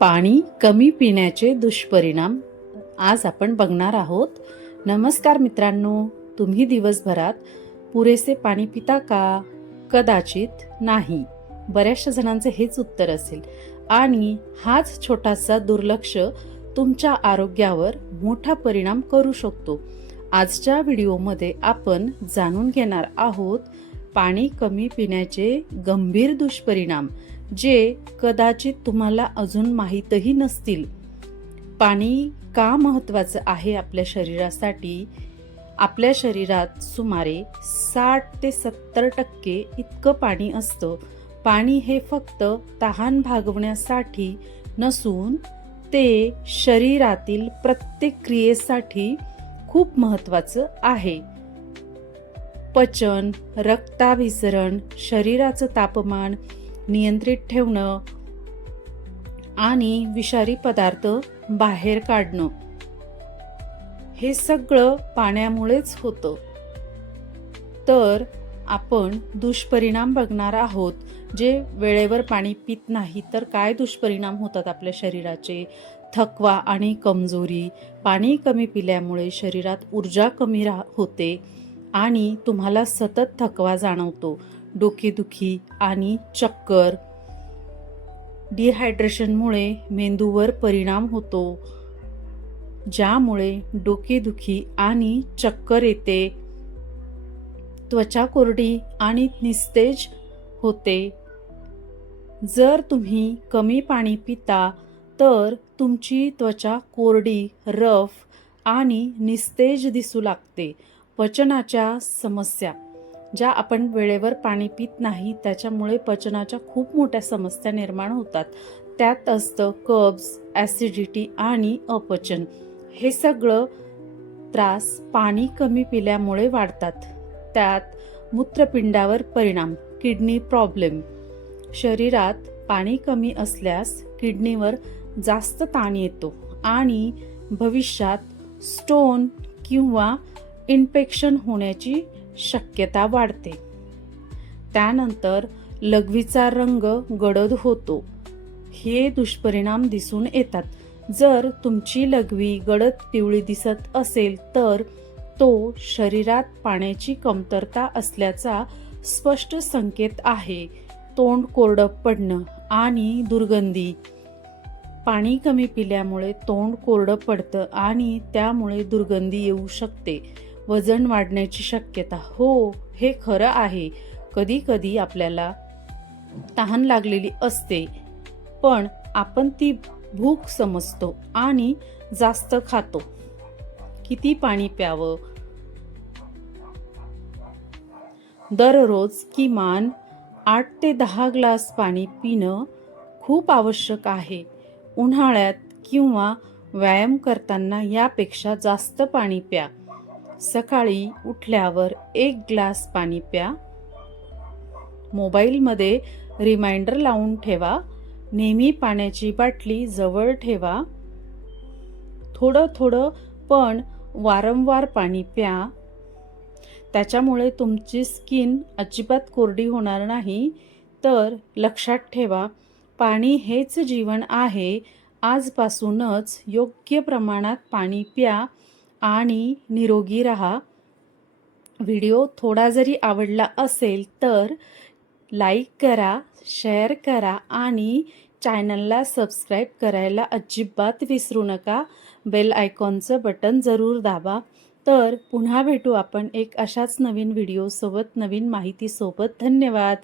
पाणी कमी पिण्याचे दुष्परिणाम आज आपण बघणार आहोत. नमस्कार मित्रांनो, तुम्ही दिवसभरात पुरेसे पाणी पिता का? कदाचित नाही. बऱ्याचशा जणांचे हेच उत्तर असेल आणि हाच छोटासा दुर्लक्ष तुमच्या आरोग्यावर मोठा परिणाम करू शकतो. आजच्या व्हिडिओमध्ये आपण जाणून घेणार आहोत पाणी कमी पिण्याचे गंभीर दुष्परिणाम जे कदाचित तुम्हाला अजून माहीतही नसतील. पाणी का महत्त्वाचं आहे आपल्या शरीरासाठी? आपल्या शरीरात सुमारे 60 ते 70% इतकं पाणी असतं. पाणी हे फक्त तहान भागवण्यासाठी नसून ते शरीरातील प्रत्येक क्रियेसाठी खूप महत्त्वाचं आहे. पचन, रक्ताभिसरण, शरीराचं तापमान नियंत्रित ठेवणं आणि विषारी पदार्थ बाहेर काढणं हे सगळं पाण्यामुळेच होतं. तर आपण दुष्परिणाम बघणार आहोत. जे वेळेवर पाणी पित नाही तर काय दुष्परिणाम होतात आपल्या शरीराचे? थकवा आणि कमजोरी. पाणी कमी पिल्यामुळे शरीरात ऊर्जा कमी होते आणि तुम्हाला सतत थकवा जाणवतो. डोकेदुखी आणि चक्कर. डिहायड्रेशनमुळे मेंदूवर परिणाम होतो, ज्यामुळे डोकेदुखी आणि चक्कर येते. त्वचा कोरडी आणि निस्तेज होते. जर तुम्ही कमी पाणी पिता तर तुमची त्वचा कोरडी, रफ आणि निस्तेज दिसू लागते. पचनाच्या समस्या. ज्या आपण वेळेवर पाणी पित नाही त्याच्यामुळे पचनाच्या खूप मोठ्या समस्या निर्माण होतात. त्यात असतं कब्ज, ॲसिडिटी आणि अपचन. हे सगळं त्रास पाणी कमी पिल्यामुळे वाढतात. त्यात मूत्रपिंडावर परिणाम, किडनी प्रॉब्लेम. शरीरात पाणी कमी असल्यास किडनीवर जास्त ताण येतो आणि भविष्यात स्टोन किंवा इन्फेक्शन होण्याची शक्यता वाढते. त्यानंतर लघवीचा रंग गडद होतो. हे दुष्परिणाम दिसून येतात. जर तुमची लघवी गडद पिवळी दिसत असेल तर तो शरीरात पाण्याची कमतरता असल्याचा स्पष्ट संकेत आहे. तोंड कोरडं पडणं आणि दुर्गंधी. पाणी कमी पिल्यामुळे तोंड कोरडं पडतं आणि त्यामुळे दुर्गंधी येऊ शकते. वजन वाढण्याची शक्यता. हो, हे खरं आहे. कधी कधी आपल्याला तहान लागलेली असते पण आपण ती भूक समजतो आणि जास्त खातो. किती पाणी प्यावं? दररोज किमान 8 ते 10 ग्लास पाणी पिणं खूप आवश्यक आहे. उन्हाळ्यात किंवा व्यायाम करताना यापेक्षा जास्त पाणी प्या. सकाळी उठल्यावर 1 ग्लास पाणी प्या. मोबाईलमध्ये रिमाइंडर लावून ठेवा. नेहमी पाण्याची बाटली जवळ ठेवा. थोडं थोडं पण वारंवार पाणी प्या. त्याच्यामुळे तुमची स्किन अजिबात कोरडी होणार नाही. तर लक्षात ठेवा, पाणी हेच जीवन आहे. आजपासूनच योग्य प्रमाणात पाणी प्या आणि निरोगी राहा. व्हिडिओ थोडा जरी आवडला असेल तर लाईक करा, शेअर करा आणि चॅनलला सबस्क्राईब करायला अजिबात विसरू नका. बेल आयकॉनचं बटन जरूर दाबा. तर पुन्हा भेटू आपण एक अशाच नवीन व्हिडिओसोबत, नवीन माहितीसोबत. धन्यवाद.